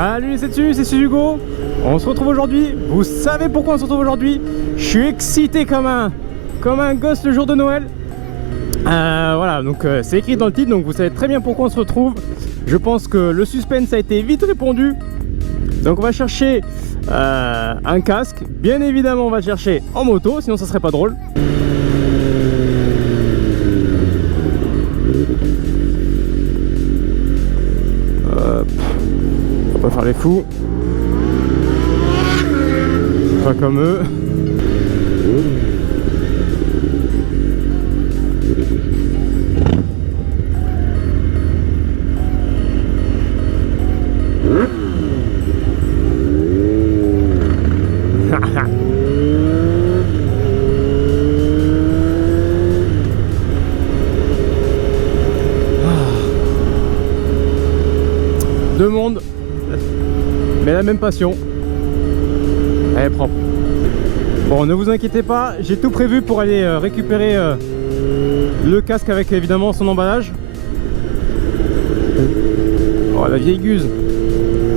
Salut c'est Hugo. On se retrouve aujourd'hui. Vous savez pourquoi on se retrouve aujourd'hui? Je suis excité comme un gosse le jour de Noël. Voilà, donc c'est écrit dans le titre, donc vous savez très bien pourquoi on se retrouve. Je pense que le suspense a été vite répondu. Donc on va chercher un casque. Bien évidemment on va chercher en moto, sinon ça serait pas drôle. On va pas faire les fous. Pas comme eux. Deux mondes, mais la même passion. Elle est propre. Bon, ne vous inquiétez pas, j'ai tout prévu pour aller récupérer le casque avec évidemment son emballage. Oh, la vieille Guse.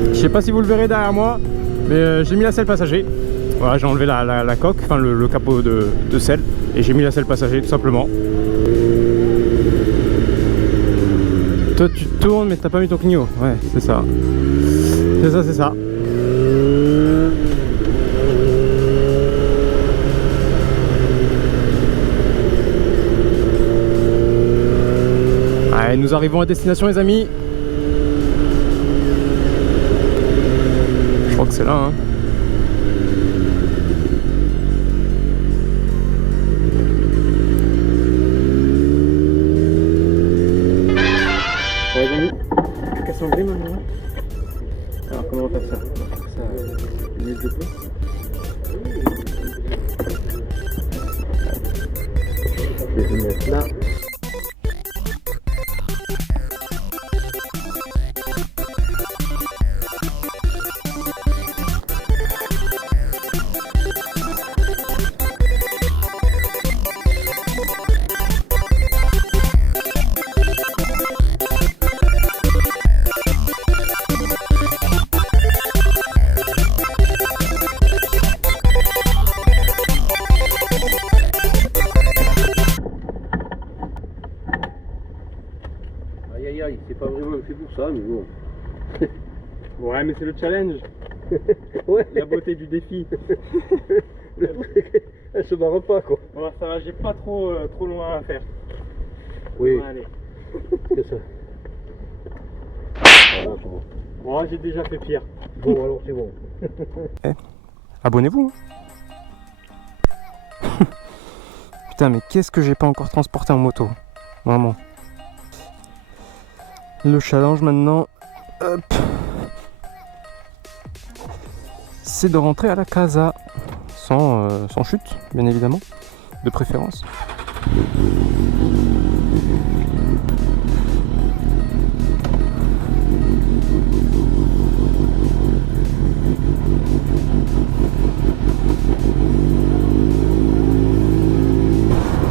Je sais pas si vous le verrez derrière moi, mais j'ai mis la selle passager. Voilà, j'ai enlevé la coque, enfin le capot de selle, et j'ai mis la selle passager tout simplement. Toi tu tournes mais t'as pas mis ton clignot. Ouais, c'est ça. C'est ça. Allez, nous arrivons à destination les amis. Je crois que c'est là hein. Maintenant. Alors comment on va faire ça? On va faire ça une minute de plus. Je vais le mettre là. C'est pas vraiment fait pour ça, mais bon. Ouais, mais c'est le challenge. Ouais. La beauté du défi. Elle se barre pas quoi. Bon, ça va, j'ai pas trop loin à faire. Oui. Bon, allez. C'est ça. Voilà, c'est bon. Bon, j'ai déjà fait pire. Bon, alors c'est bon. Abonnez-vous. Putain, mais qu'est-ce que j'ai pas encore transporté en moto? Vraiment. Le challenge maintenant, hop, c'est de rentrer à la casa, sans chute, bien évidemment, de préférence.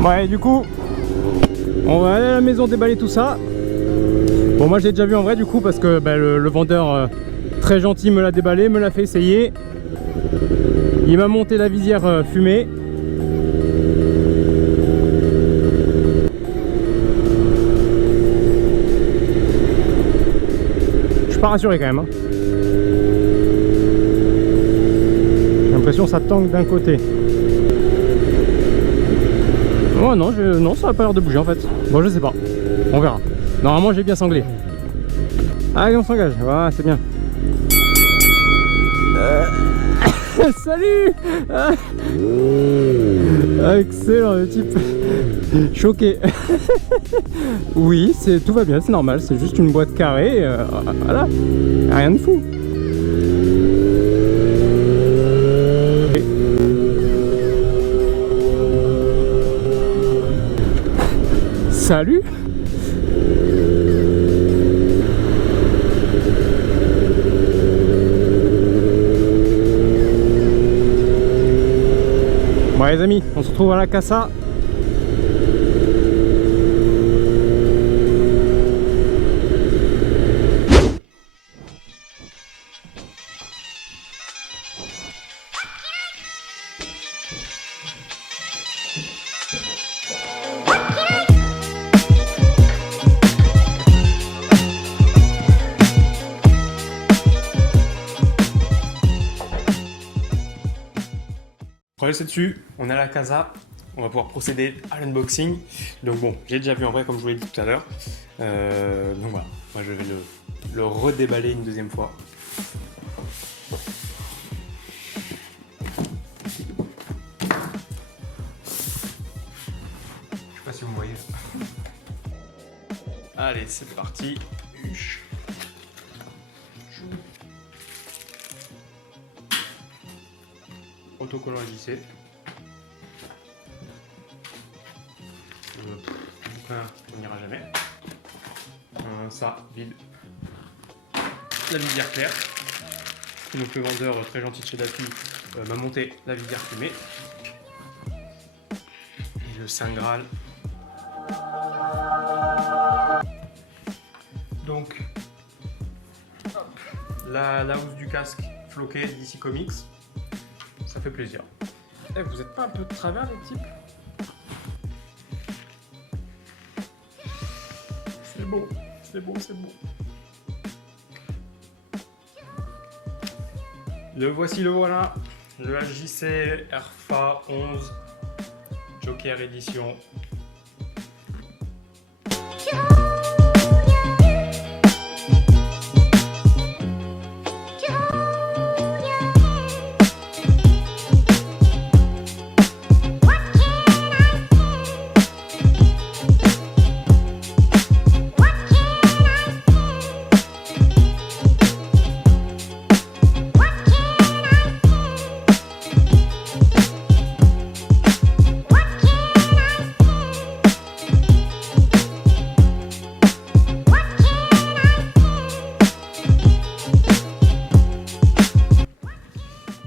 Ouais, du coup, on va aller à la maison déballer tout ça. Bon, moi j'ai déjà vu en vrai du coup parce que bah, le vendeur très gentil me l'a déballé, me l'a fait essayer. Il m'a monté la visière fumée. Je suis pas rassuré quand même hein. J'ai l'impression que ça tangue d'un côté. Oh non, non, ça a pas l'air de bouger en fait. Bon, je sais pas, on verra. Normalement j'ai bien sanglé. Allez on s'engage, voilà c'est bien. Salut excellent le type. Choqué. Oui, tout va bien, c'est normal, c'est juste une boîte carrée. Voilà, rien de fou. Salut. Bon les amis, on se retrouve à la casa. Voilà, c'est dessus, on est à la casa, on va pouvoir procéder à l'unboxing. Donc bon, j'ai déjà vu en vrai comme je vous l'ai dit tout à l'heure. Donc voilà, moi je vais le redéballer une deuxième fois. Je sais pas si vous me voyez. Allez, c'est parti. Autocollant à JC. On n'ira jamais. Ça, vide. La visière claire. Donc le vendeur très gentil de chez Daffy m'a monté la visière fumée. Et le Saint Graal. Donc hop, la housse du casque floquée d'ici Comics. Ça fait plaisir. Eh, vous êtes pas un peu de travers les types? C'est beau, c'est beau, c'est beau. Le voici, le voilà. Le HJC RFA 11 Joker édition.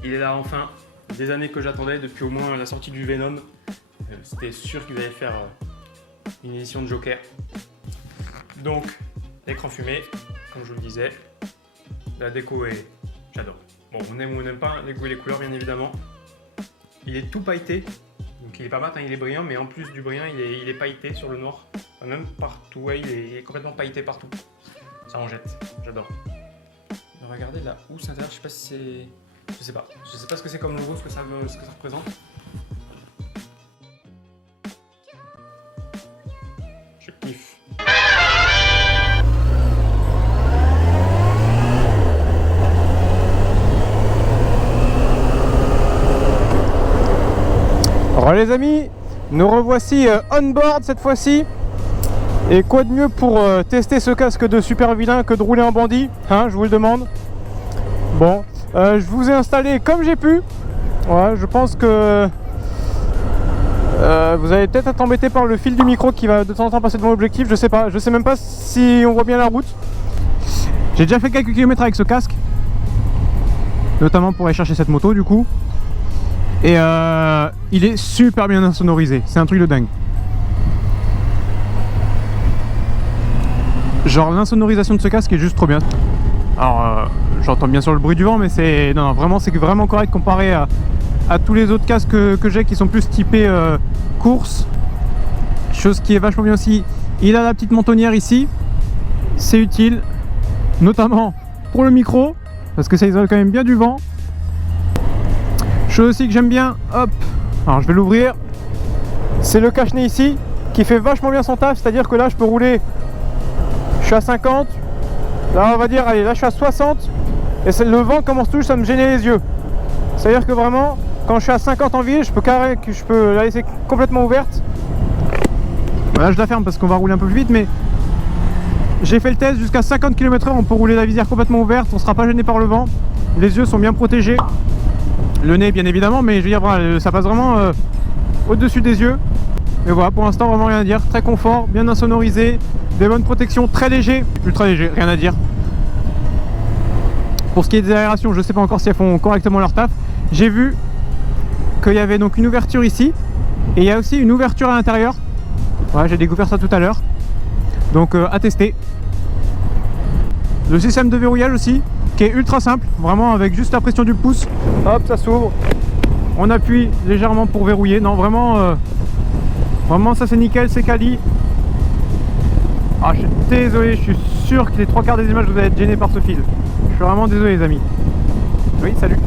Il est là enfin, des années que j'attendais, depuis au moins la sortie du Venom. C'était sûr qu'ils allaient faire une édition de Joker. Donc, l'écran fumé, comme je vous le disais. La déco est... j'adore. Bon, on aime ou on n'aime pas, les goûts et les couleurs bien évidemment. Il est tout pailleté, donc il est pas mat, hein, il est brillant, mais en plus du brillant, il est pailleté sur le noir. Enfin, même partout, ouais, il est complètement pailleté partout. Ça en jette, j'adore. Regardez la housse intérieure, je sais pas si c'est... Je sais pas ce que c'est comme logo, ce que ça représente. Je kiffe. Alors les amis, nous revoici on board cette fois-ci. Et quoi de mieux pour tester ce casque de super vilain que de rouler en bandit, hein, je vous le demande. Bon. Je vous ai installé comme j'ai pu. Ouais, je pense que vous allez peut-être être embêté par le fil du micro qui va de temps en temps passer devant l'objectif. Je sais pas, je sais même pas si on voit bien la route. J'ai déjà fait quelques kilomètres avec ce casque, notamment pour aller chercher cette moto du coup. Et il est super bien insonorisé. C'est un truc de dingue. Genre l'insonorisation de ce casque est juste trop bien. Alors j'entends bien sûr le bruit du vent, mais c'est vraiment correct comparé à tous les autres casques que j'ai qui sont plus typés course. Chose qui est vachement bien aussi, il a la petite mentonnière ici, c'est utile, notamment pour le micro, parce que ça isole quand même bien du vent. Chose aussi que j'aime bien, hop, alors je vais l'ouvrir, c'est le cache-nez ici, qui fait vachement bien son taf, c'est-à-dire que là je peux rouler, je suis à 50, là on va dire, allez, là je suis à 60, et le vent commence tout juste à me gêner les yeux. C'est-à-dire que vraiment, quand je suis à 50 en ville, je peux la laisser complètement ouverte. Là je la ferme parce qu'on va rouler un peu plus vite, mais j'ai fait le test, jusqu'à 50 km/h on peut rouler la visière complètement ouverte, on ne sera pas gêné par le vent, les yeux sont bien protégés, le nez bien évidemment, mais je veux dire, voilà, ça passe vraiment au-dessus des yeux. Et voilà, pour l'instant vraiment rien à dire, très confort, bien insonorisé, des bonnes protections, très léger, ultra léger, rien à dire. Pour ce qui est des aérations, je ne sais pas encore si elles font correctement leur taf. J'ai vu qu'il y avait donc une ouverture ici, et il y a aussi une ouverture à l'intérieur. Ouais, j'ai découvert ça tout à l'heure, donc à tester. Le système de verrouillage aussi, qui est ultra simple, vraiment avec juste la pression du pouce, hop, ça s'ouvre. On appuie légèrement pour verrouiller. Non, vraiment, vraiment ça c'est nickel, c'est quali. Ah, je suis désolé, je suis sûr que les 3/4 des images vous allez être gênés par ce fil. Je suis vraiment désolé les amis. Oui, salut.